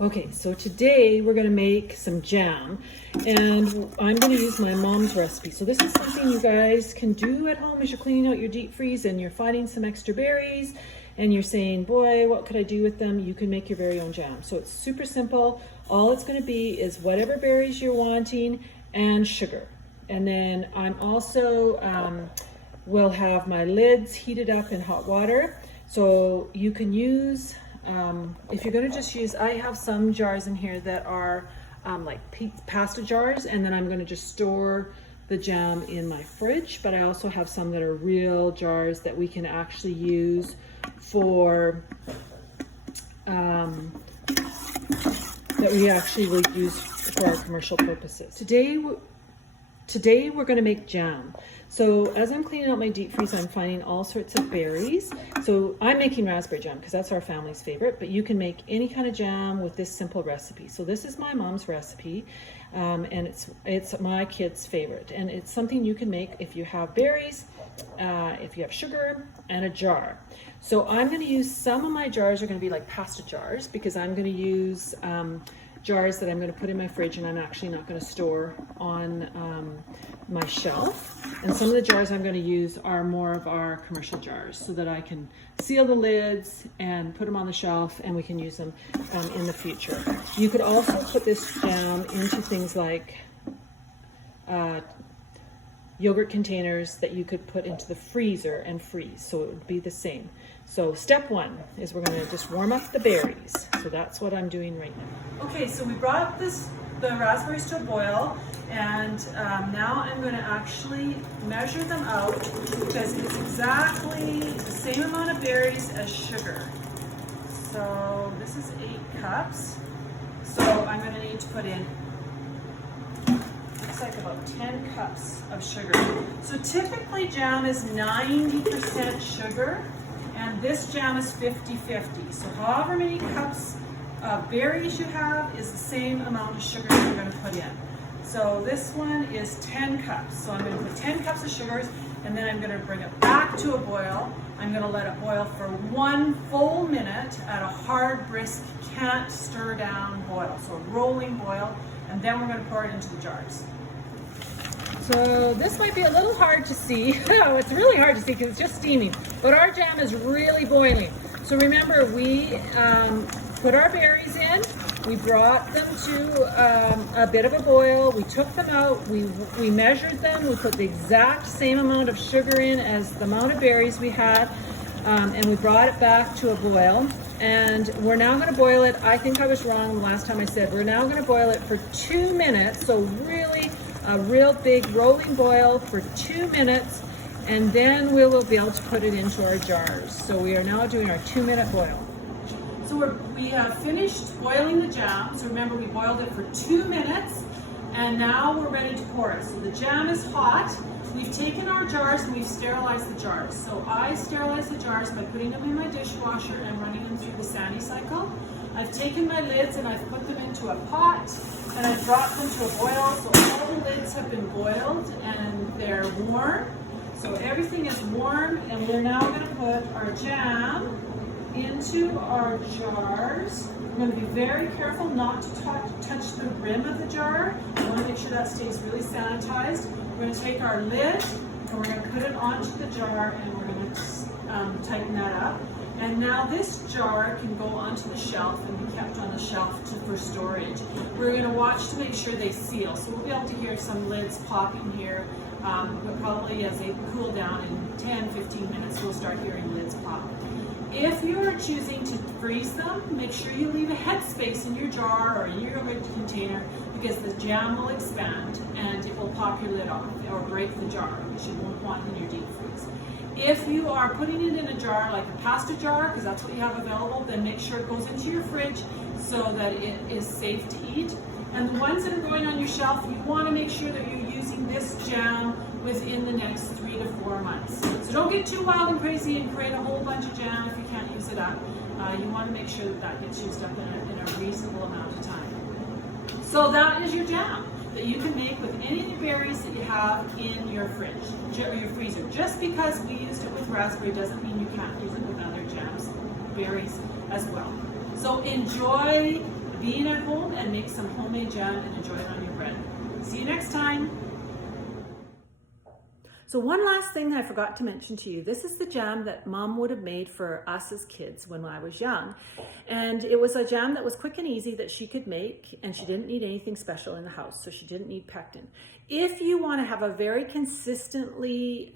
Okay, so today we're gonna make some jam, and I'm gonna use my mom's recipe. So this is something you guys can do at home as you're cleaning out your deep freeze and you're finding some extra berries and you're saying, boy, what could I do with them? You can make your very own jam. So it's super simple. All it's gonna be is whatever berries you're wanting and sugar. And then I'm also, will have my lids heated up in hot water. So you can use, if you're gonna just use, I have some jars in here that are like pasta jars, and then I'm gonna just store the jam in my fridge, but I also have some that are real jars that we can actually use for, that we actually will use for our commercial purposes. Today we're gonna make jam. So as I'm cleaning out my deep freeze, I'm finding all sorts of berries. So I'm making raspberry jam because that's our family's favorite, but you can make any kind of jam with this simple recipe. So this is my mom's recipe, and it's my kid's favorite. And it's something you can make if you have berries, if you have sugar, and a jar. So I'm gonna use, some of my jars are gonna be like pasta jars because I'm gonna use jars that I'm going to put in my fridge and I'm actually not going to store on my shelf. And some of the jars I'm going to use are more of our commercial jars so that I can seal the lids and put them on the shelf and we can use them in the future. You could also put this jam into things like yogurt containers that you could put into the freezer and freeze, so it would be the same. So step one is we're going to just warm up the berries. So that's what I'm doing right now. Okay, so we brought the raspberries to a boil, and now I'm going to actually measure them out because it's exactly the same amount of berries as sugar. So this is 8 cups. So I'm going to need to put in, looks like about 10 cups of sugar. So typically jam is 90% sugar, and this jam is 50-50. So however many cups of berries you have is the same amount of sugar you're going to put in. So this one is 10 cups. So I'm going to put 10 cups of sugars, and then I'm going to bring it back to a boil. I'm going to let it boil for 1 full minute at a hard, brisk, can't stir down boil. So a rolling boil, and then we're going to pour it into the jars. So this might be a little hard to see. It's really hard to see because it's just steaming, but our jam is really boiling. So remember, we put our berries in, we brought them to a bit of a boil, we took them out, we measured them, we put the exact same amount of sugar in as the amount of berries we had, and we brought it back to a boil. And we're now going to boil it. I think I was wrong the last time I said we're now going to boil it for 2 minutes. So really a real big rolling boil for 2 minutes, and then we will be able to put it into our jars. So we are now doing our 2-minute boil. So we have finished boiling the jam. So remember, we boiled it for 2 minutes, and now we're ready to pour it. So the jam is hot. We've taken our jars and we've sterilized the jars. So I sterilize the jars by putting them in my dishwasher and running them through the Sandy cycle. I've taken my lids and I've put them into a pot and I've brought them to a boil. So all the lids have been boiled and they're warm. So everything is warm, and we're now going to put our jam into our jars. We're going to be very careful not to touch the rim of the jar. We want to make sure that stays really sanitized. We're going to take our lid and we're going to put it onto the jar, and we're going to tighten that up. And now this jar can go onto the shelf and be kept on the shelf for storage. We're going to watch to make sure they seal. So we'll be able to hear some lids popping here, but probably as they cool down in 10-15 minutes, we'll start hearing lids pop. If you are choosing to freeze them, make sure you leave a headspace in your jar or in your yogurt container, because the jam will expand and it will pop your lid off or break the jar, which you won't want in your deep freeze. If you are putting it in a jar like a pasta jar, because that's what you have available, then make sure it goes into your fridge so that it is safe to eat. And the ones that are going on your shelf, you want to make sure that you're using this jam within the next 3 to 4 months. So don't get too wild and crazy and create a whole bunch of jam if you can't use it up. You want to make sure that that gets used up in a reasonable amount of time. So that is your jam that you can make with any of the berries that you have in your fridge or your freezer. Just because we used it with raspberry doesn't mean you can't use it with other jams, berries as well. So enjoy being at home and make some homemade jam and enjoy it on your bread. See you next time. So one last thing I forgot to mention to you, this is the jam that Mom would have made for us as kids when I was young. And it was a jam that was quick and easy that she could make, and she didn't need anything special in the house, so she didn't need pectin. If you want to have a very consistently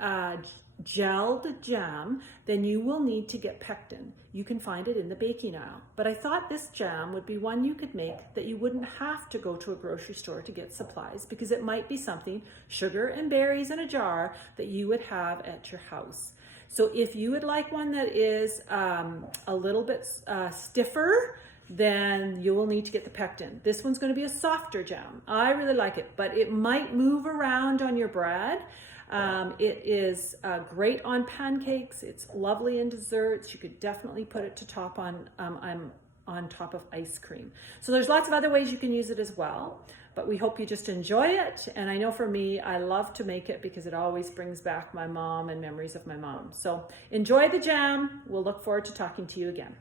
gelled jam, then you will need to get pectin. You can find it in the baking aisle. But I thought this jam would be one you could make that you wouldn't have to go to a grocery store to get supplies, because it might be something, sugar and berries in a jar, that you would have at your house. So if you would like one that is a little bit stiffer, then you will need to get the pectin. This one's going to be a softer jam. I really like it, but it might move around on your bread. It is great on pancakes. It's lovely in desserts. You could definitely put it to top on top of ice cream. So there's lots of other ways you can use it as well, but we hope you just enjoy it. And I know for me, I love to make it because it always brings back my mom and memories of my mom. So enjoy the jam. We'll look forward to talking to you again.